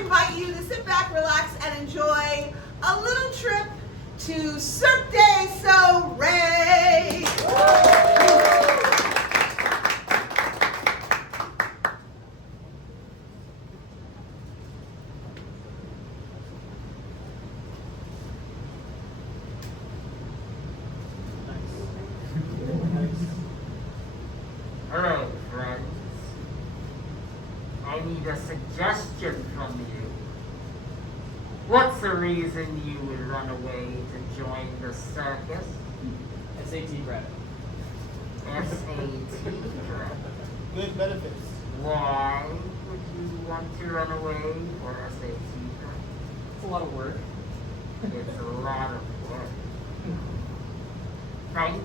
invite you to sit back, relax, and enjoy a little trip to Cirque du So Ray. Hello, friends. I need a suggestion from you. What's the reason you would run away to join the circus? SAT credit. SAT credit. Good benefits. Why would you want to run away for SAT credit? It's a lot of work. It's a lot of work. Thank you.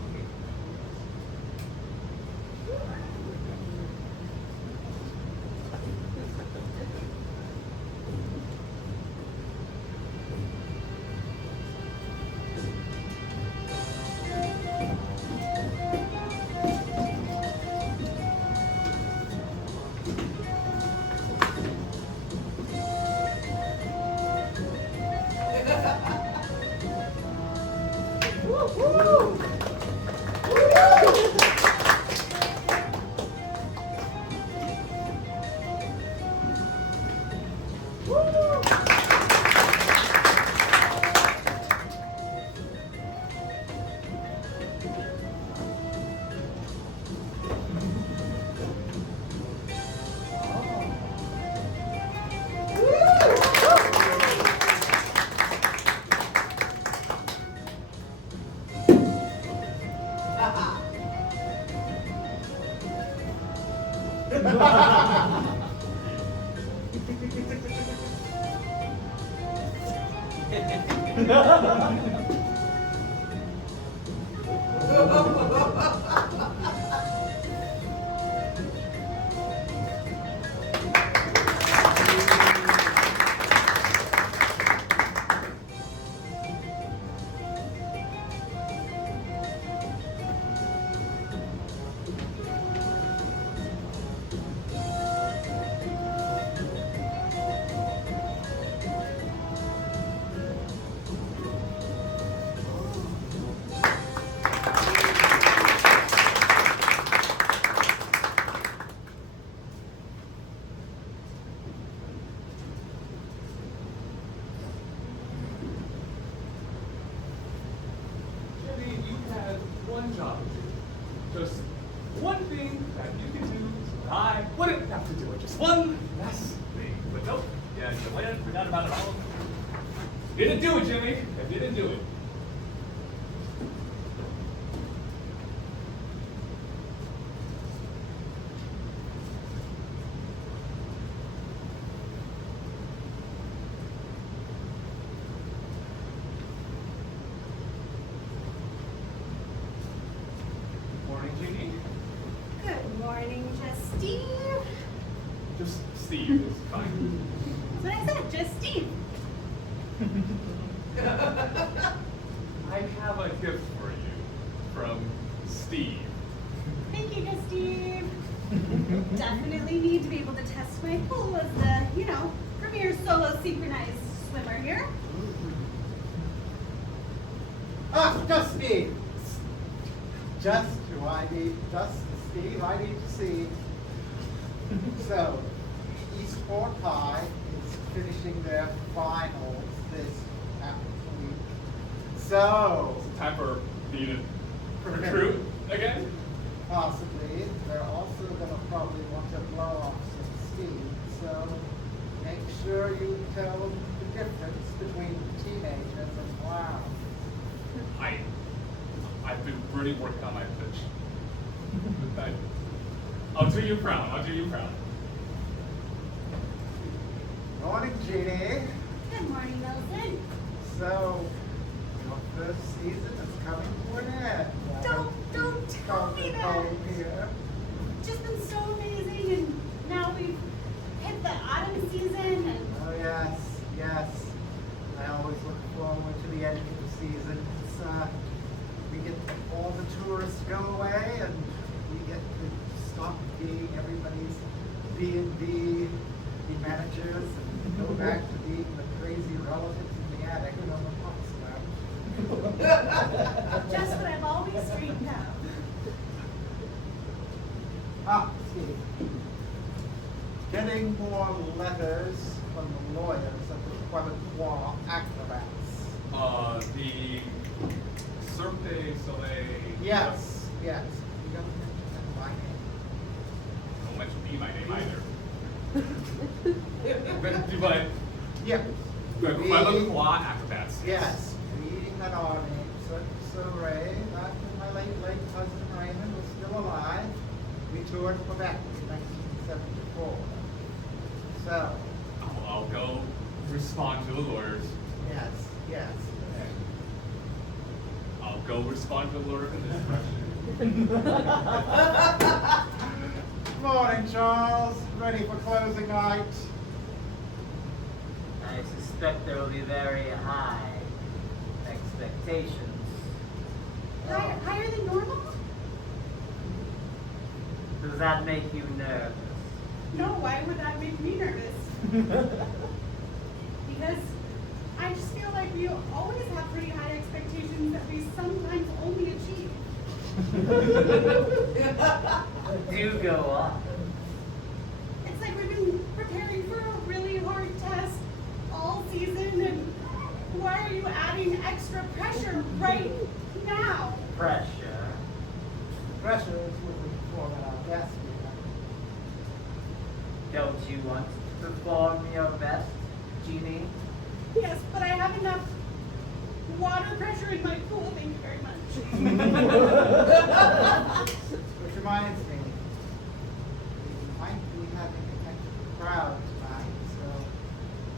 Jimmy, you had one job to do. Just one thing that you can do so that I wouldn't have to do it. Just one last thing. But nope, yeah, you went and forgot about it all. You didn't do it, Jimmy. You didn't do it. Morning, Jeannie. Good morning, just Steve. Just Steve is fine. That's what I said, just Steve. I have a gift for you from Steve. Thank you, just Steve. Definitely need to be able to test my pool as the, premier solo synchronized swimmer here. Just Steve. Just who I need, just Steve I need to see. So, Eastport High is finishing their finals this week. So, Time for me to recruit again? possibly, they're also going to probably want to blow off some steam. So, make sure you tell them the difference between teenagers and clowns. I've been really working on my pitch. I'll do you proud. I'll do you proud. Morning, Jeannie. Good morning, Wilson. So, your first season is coming to an end. Don't tell me that. Here. Just been so amazing, and now we've hit the autumn season, and Oh yes, yes. I always look forward to the end of the season. It's, we get all the tourists go away, and we get to stop being everybody's B&B managers and Go back to being the crazy relatives in the attic and on the pot slouch. Just what I've always dreamed of. Ah, Steve. Getting more letters from the lawyers of the Quebecois acrobats. The Cirque du So Ray. Yes, yes. You don't mention that by name. Don't mention me by name either. But Yep. the Quebecois acrobats. Yes, reading that our name, Cirque du So Ray, back when my late cousin Raymond was still alive, we toured Quebec in 1974. So, I'll go respond to the lawyers. yes, yes. I'll go respond to the lawyers in this question. Morning, Charles. Ready for closing night? I suspect there will be very high expectations. Higher than normal? Does that make you nervous? No, why would that make me nervous? Because I just feel like we always have pretty high expectations that we sometimes only achieve. Do go on. It's like we've been preparing for a really hard test all season, and why are you adding extra pressure right now? Pressure. Pressure is what we perform at our best. Don't you want to perform your best, Jeannie? Yes, but I have enough water pressure in my pool, thank you very much. Which reminds me, we might be having a kind of crowd tonight, so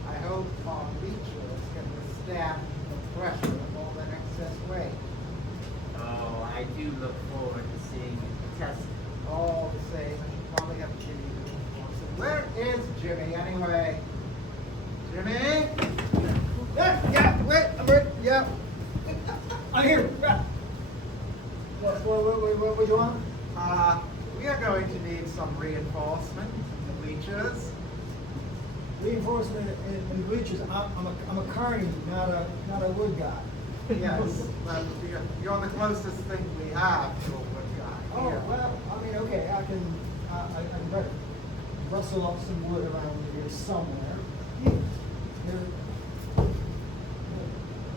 I hope our bleachers can withstand the pressure of all that excess weight. Oh, I do look forward to seeing you test. All the same, I should probably have Jimmy looking for us. So where is Jimmy anyway? Jimmy? Yeah, wait, I'm ready, yeah. I'm here. What would you want? We are going to need some reinforcement in the bleachers. Reinforcement in bleachers. I'm a carny, not a wood guy. Yes, but you're the closest thing we have to a wood guy. Oh here. well, I mean, okay, I can better rustle up some wood around here somewhere. They're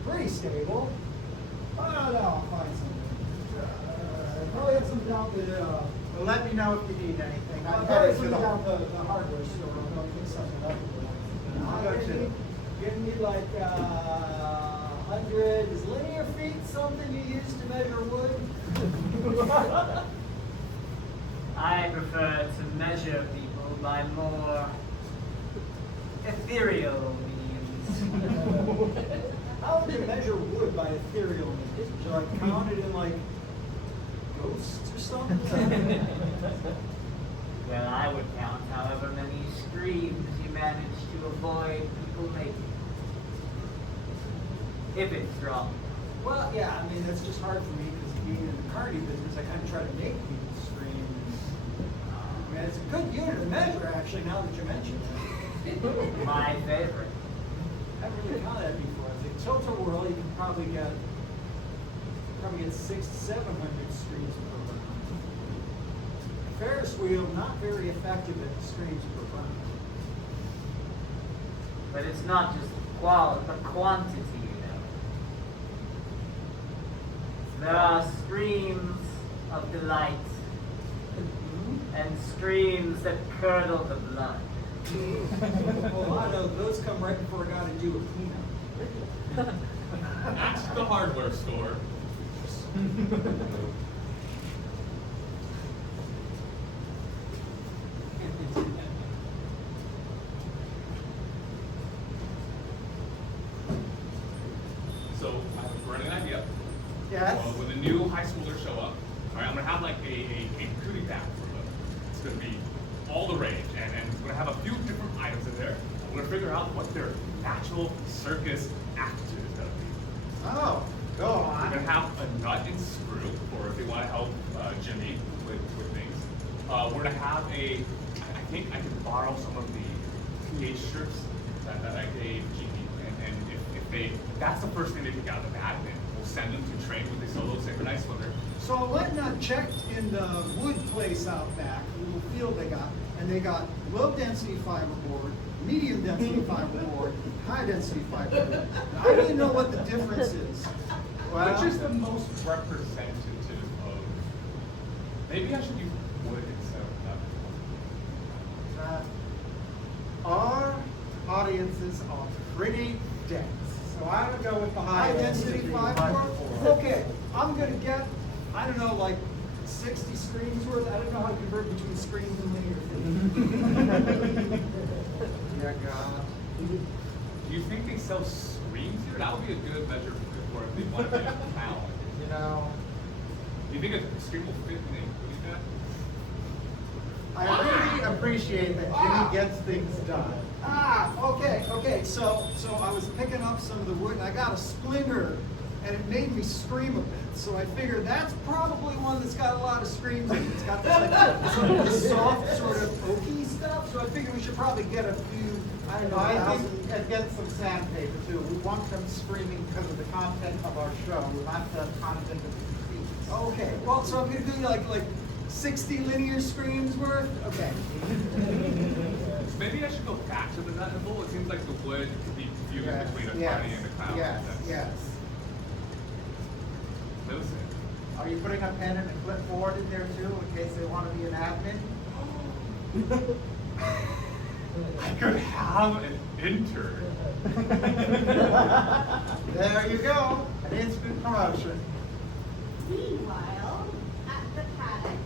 pretty stable. Oh no, I'll find something. I probably have some down the. Well, let me know if you need anything. I'll I'm probably headed to some the down the hardware store. I'm gonna pick something up. I'll go too. Give me like 100. Is linear feet something you use to measure wood? I prefer to measure people by more ethereal means. How would you measure wood by ethereal means? Would you like count it in like ghosts or something? Well, I would count however many screams you manage to avoid people making. If it's wrong. Well, yeah, I mean, that's just hard for me because being in the carny business, I kind of try to make people scream. I mean, it's a good unit of measure, actually, now that you mention it. My favorite. I haven't really counted that before. I think tilt-a-whirl, you can probably get 600 to 700 screams per round. Ferris wheel, not very effective at screams per round. But it's not just the quantity, you know. There are screams of delight and screams that curdle the blood. Well, I know those come right before I got to do a cleanup. At the hardware store. So I have a burning idea. Yes? When the new high schoolers show up, all right, I'm gonna have like a goodie bag for them. It's gonna be all the rage, and we're gonna have a few different items in there. I'm gonna figure out what their natural circus aptitude is gonna be. Oh, go We're on. gonna have a nut and screw, or if they want to help Jimmy with things. We're gonna have I think I can borrow some of the PH strips that I gave GP, and if that's the first thing they pick out of the bat, then we'll send them to train with the solo synchronized swimmer. So I went and I checked in the wood place out back, the little field they got, and they got low density fiberboard, medium density fiberboard, high density fiberboard. And I didn't know what the difference is. Which is the most representative of? Maybe I should use wood instead of Our audiences are pretty dense, so I would go with the High density fiberboard? fiberboard. Okay, I'm gonna get, I don't know, like 60 screens worth. I don't know how to convert between screens and linear. Yeah, God. Do you think they sell screens here? That would be a good measure for if they want to be a town. You know, Do you think a screen will fit in a movie that? I really appreciate that Jimmy gets things done. Okay. So I was picking up some of the wood and I got a splinter and it made me scream a bit. So I figured that's probably one that's got a lot of screams in it. It's got this like some of this soft sort of oaky stuff. So I figured we should probably get a few, I don't know, I thousand. think, and get some sandpaper too. We want them screaming because of the content of our show, not the content of the speech. Okay, well, so I'm gonna do like 60 linear screams worth? Okay. So maybe I should go back to the nut and bolt. It seems like the wood could be viewed between a yes, bunny and a clown. yes, That's- yes. Listen. Are you putting a pen and a clipboard in there too, in case they want to be an admin? I could have an intern. There you go, an instant promotion. Meanwhile, at the paddock.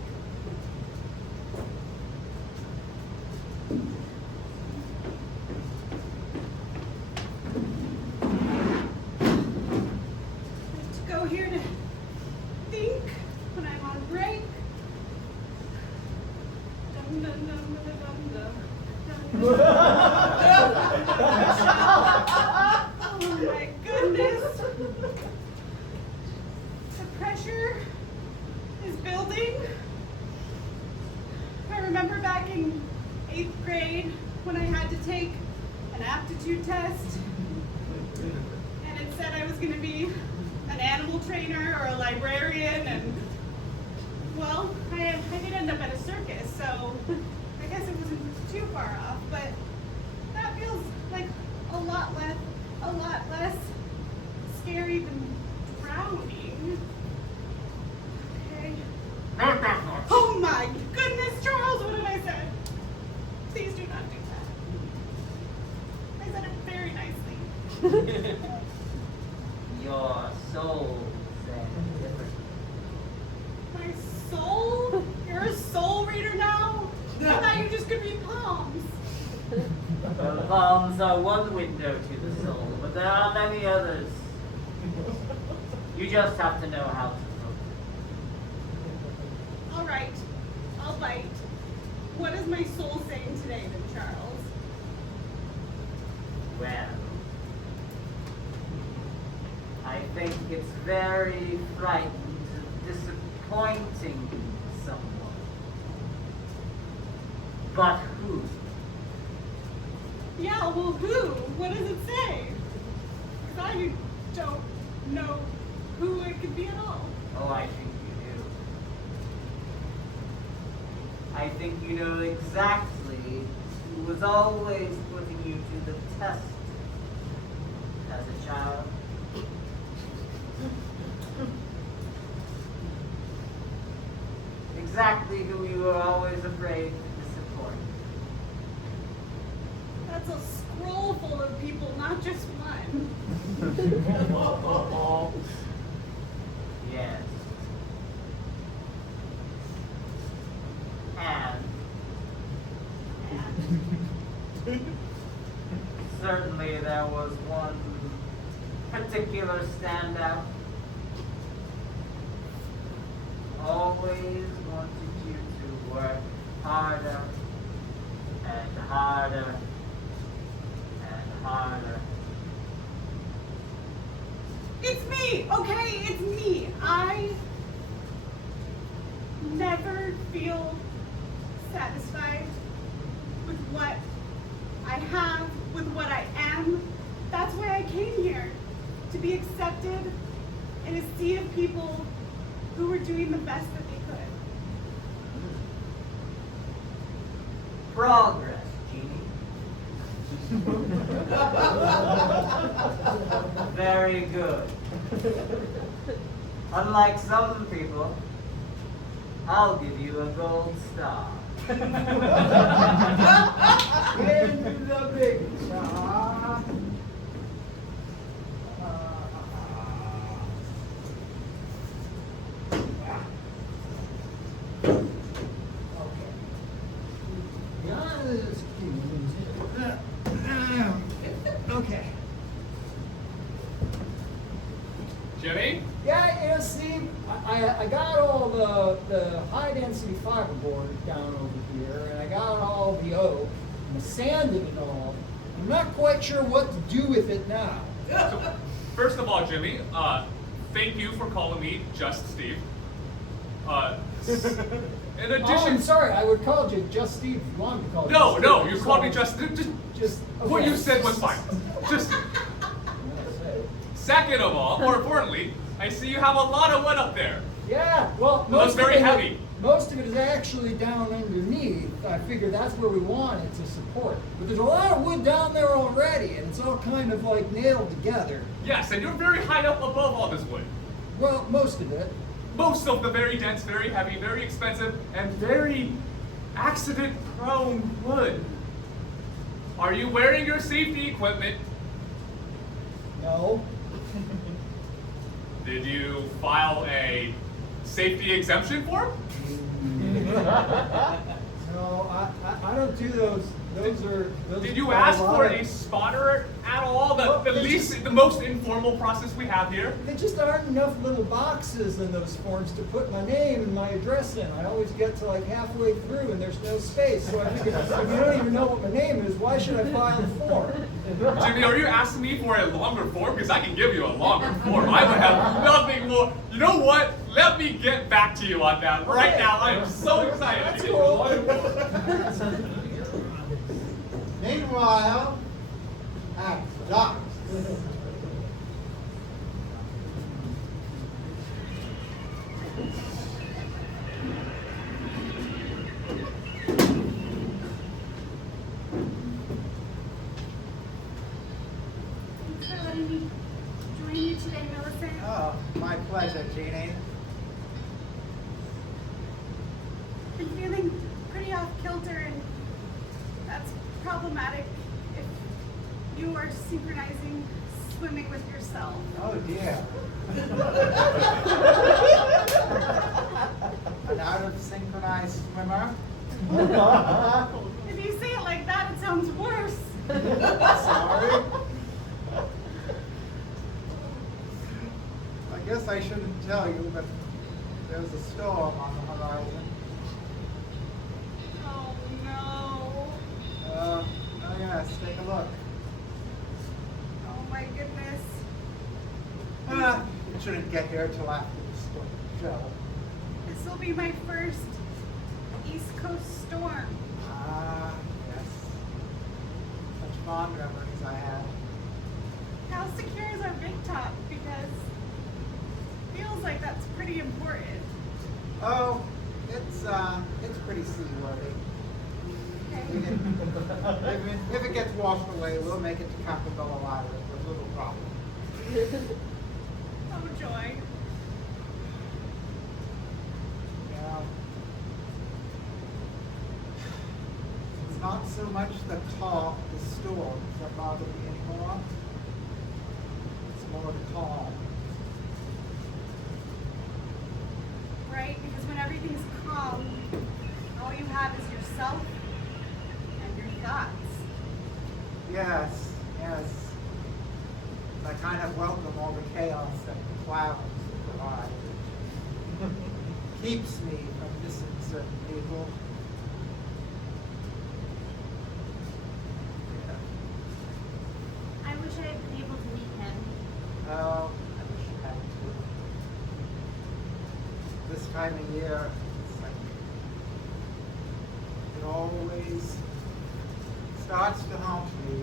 I have to go here to think when I'm on break. Dum dum dum dum dum dum. Oh my goodness. The pressure is building. I remember back in 8th grade when I had to take an aptitude test and it said I was going to be an animal trainer or a librarian, and well, I did end up at a circus, so I guess it wasn't too far off, but that feels like a lot less scary than drowning. Okay. Not that much. Oh my goodness, Charles, what did I say? Please do not do that. I said it very nicely. Your soul said different. My soul? You're a soul reader now? I thought you just could read palms. The palms are one window to the soul, but there are many others. You just have to know how to look. All right, I'll bite. What is my soul saying today then, Charles? Well, I think it's very frightened of disappointing someone. But who? Yeah, well, who? What does it say? Because I don't know who it could be at all. Oh, I think you do. I think you know exactly who was always putting you to the test as a child. Exactly who you were always afraid to disappoint. That's a scroll full of people, not just one. Yes. And certainly there was one particular standout. Always wanted you to work harder and harder and harder. It's me, okay? It's me. I never feel satisfied with what I have, with what I to be accepted in a sea of people who were doing the best that they could. Progress, Jeannie. Very good. Unlike some people, I'll give you a gold star. In the big shop. Okay. Jimmy? Yeah, you know, Steve, I got all the high density fiberboard down over here, and I got all the oak and the sand in it all. I'm not quite sure what to do with it now. So, first of all, Jimmy, thank you for calling me just Steve. In Oh, addition, I'm sorry, I would call you just Steve if you wanted to call me. no, Steve. no, you called me just what okay. you said was fine. Just second of all, more importantly, I see you have a lot of wood up there. Yeah, well, Looks very of it, heavy. Most of it is actually down underneath. I figure that's where we want it to support. But there's a lot of wood down there already, and it's all kind of like nailed together. Yes, and you're very high up above all this wood. Well, most of it. Most of the very dense, very heavy, very expensive, and very accident-prone wood. Are you wearing your safety equipment? No. Did you file a safety exemption form? No, I don't do those. Those Did you are ask lot for of- a spotter at all? Well, The they least, just- the most informal process we have here. There just aren't enough little boxes in those forms to put my name and my address in. I always get to like halfway through and there's no space. So I figured, if you don't even know what my name is, why should I file the form? Jimmy, are you asking me for a longer form? Because I can give you a longer form. I would have nothing more. You know what? Let me get back to you on that. Right now, I am so excited. That's cool. Meanwhile, at the docks. Thanks for letting me join you today, Millicent. Oh, my pleasure, Jeannie. Been feeling pretty off kilter, and that's problematic if you are synchronizing swimming with yourself. Oh dear. An out of synchronized swimmer. If you say it like that, it sounds worse. Sorry. I guess I shouldn't tell you, but there's a storm on the horizon. Oh no. Oh yes, take a look. Oh my goodness. It shouldn't get here till after the storm show. This will be my first East Coast storm. Ah, yes. Such fond memories I have. How secure is our big top? Because it feels like that's pretty important. Oh, it's pretty seaworthy. We Okay. can- If it gets washed away, we'll make it to Campobello Island with little problem. Oh joy. Yeah. It's not so much the talk, the storms that bother me anymore. It's more the calm. Right? Because when everything's calm, all you have is yourself and your thoughts. Yes, yes. I kind of welcome all the chaos that the clouds provide. It keeps me from missing certain people. I wish I had been able to meet him. Oh, I wish I had to. This time of year, it's like it always starts to haunt me.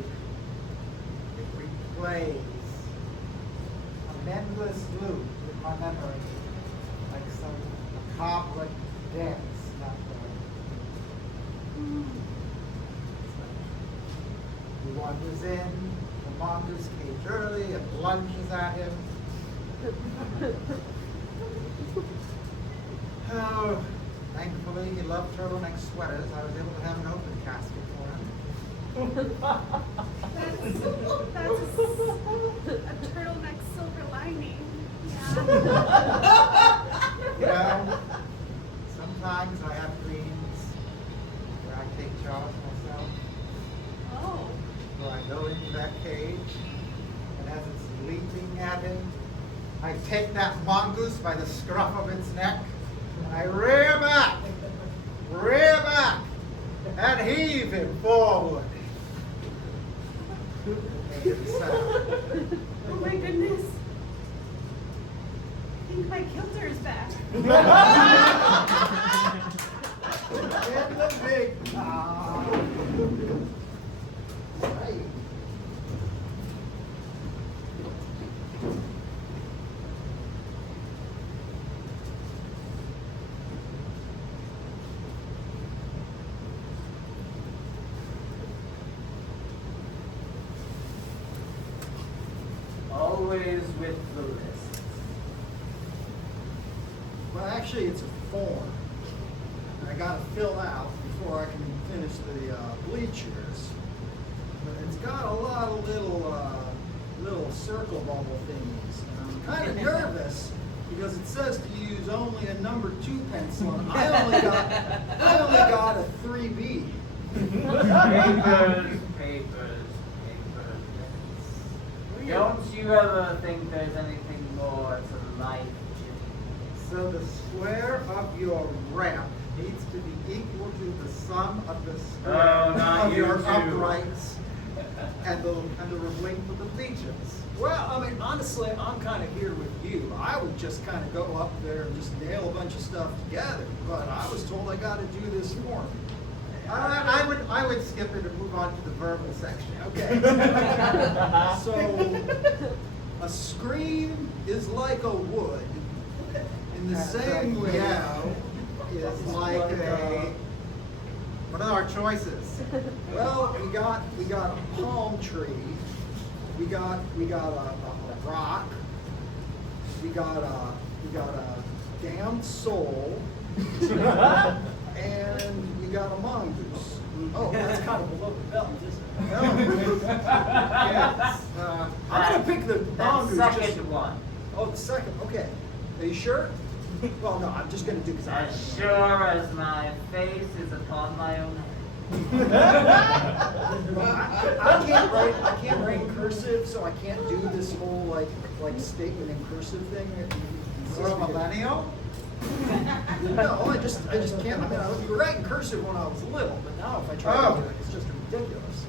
It replays an endless loop in my memory, like some macabre dance. He wanders in the mongoose cage early and lunges at him. Oh, thankfully he loved turtleneck sweaters. I was able to have an open casket for him. That's a turtleneck silver lining. Yeah. You know, sometimes I have dreams where I take charge myself, Oh. where I go into that cage, and as it's leaping at him, I take that mongoose by the scruff of its neck, and I rear back, and heave him forward. Oh my goodness. I think my kilter is back. In the big town. Right. Always with the list. Well, actually, it's a form. I gotta fill out before I can finish the bleachers. But it's got a lot of little circle bubble things. And I'm kind of nervous because it says to use only a number 2 pencil, and I only got a 3B. Papers. Don't you ever think there's anything more to life, Jimmy? So the square of your ramp needs to be equal to the sum of the square Oh, not of you your too. uprights and the length of the bleachers. Well, I mean, honestly, I'm kind of here with you. I would just kind of go up there and just nail a bunch of stuff together, but I was told I got to do this form. I would skip it and move on to the verbal section. Okay. So, a screen is like a wood. In the same way, Is like a. What are our choices? well, we got a palm tree. We got a rock. We got a damned soul. And we got a mongoose. Oh, that's kind of below the belt, isn't it? Yes. I'm gonna pick the That mongoose. second one. Oh, the second. Okay. Are you sure? Well, no. I'm just gonna do because I. As sure as my face is upon my own head. I can't write in cursive, so I can't do this whole like statement in cursive thing. You're a millennial? No, I just can't. I mean, I was writing cursive when I was little, but now if I try to do it, it's just ridiculous.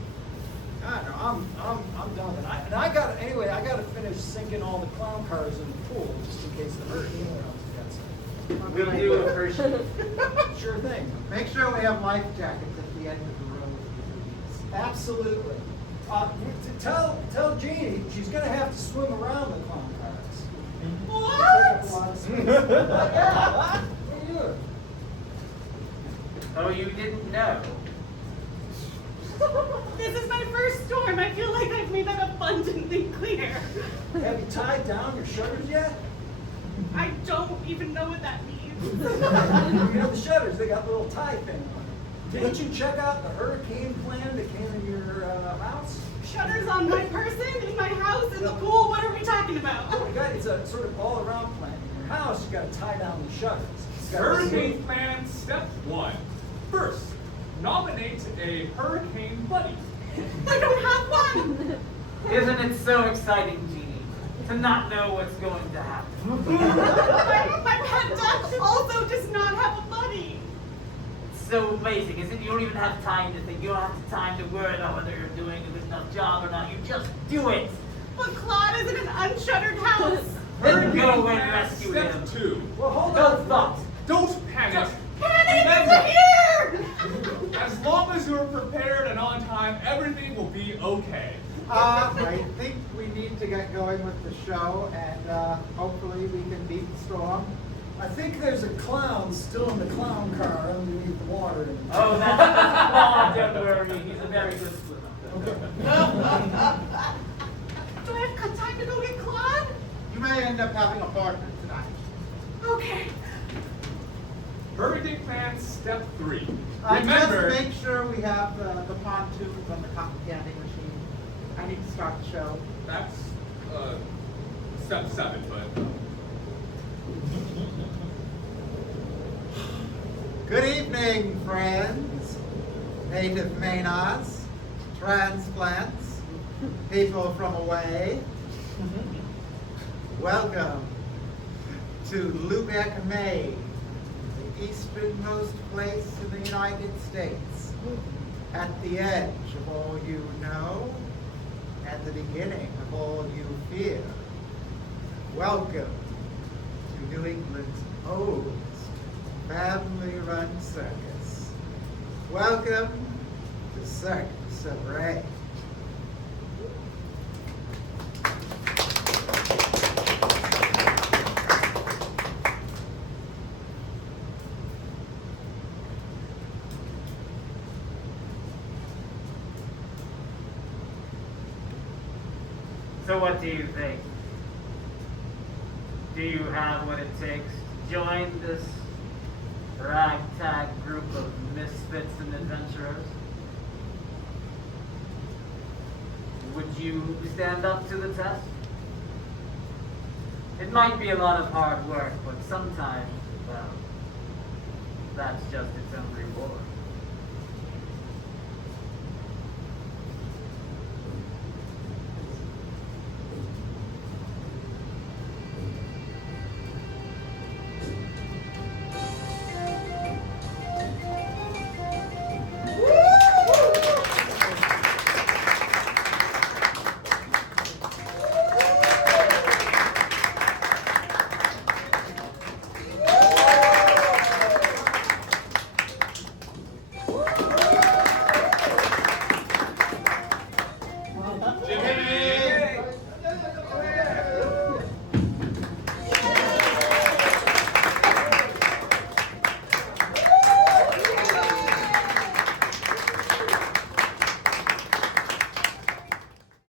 I don't know. I'm done. And I got to finish sinking all the clown cars in the pool just in case the hurricane comes against it. We do appreciate. Sure thing. Make sure we have life jackets at the end of the road. Absolutely. Tell Jeannie she's gonna have to swim around the clown cars. What? Take up a lot of space. What are you doing? Oh, you didn't know? This is my first storm. I feel like I've made that abundantly clear. Have you tied down your shutters yet? I don't even know what that means. You know the shutters, they got little tie thing on them. Didn't you check out the hurricane plan that came in your house? Shutters on my person, in my house, in the pool. What are we talking about? It's a sort of all-around plan. In your house, you got to tie down the shutters. You gotta Hurricane plan step 1. First, nominate a hurricane buddy. I don't have one. Isn't it so exciting, Jeannie, to not know what's going to happen? My pet duck also does not have a buddy. It's so amazing, isn't it? You don't even have time to think. You don't have time to worry about whether you're doing a good enough job or not. You just do it. But Claude is in an unshuttered house. Then go and plan rescue step him. 2. Well, hold No on. thought. Don't panic. Panic Remember, is here! as long as you're prepared and on time, everything everything will be okay. I think we need to get going with the show, and hopefully we can beat the storm. I think there's a clown still in the clown car underneath the water. Oh, that's don't worry. He's a very good swimmer. Okay. Do I have time to go get Claude? You may end up having a partner tonight. Okay. Perfect plan step 3. Just Remember, make sure we have the pontoons on the cotton candy machine. I need to start the show. that's step 7, but Good evening, friends, native Mainas, transplants, people from away. Welcome to Lubeck, Maine, the easternmost place in the United States, at the edge of all you know and the beginning of all you fear. Welcome to New England's oldest family-run circus. Welcome to Cirque du So Ray. So what do you think? Do you have what it takes to join this ragtag group of misfits and adventurers? Would you stand up to the test? It might be a lot of hard work, but sometimes, well, that's just its own reward.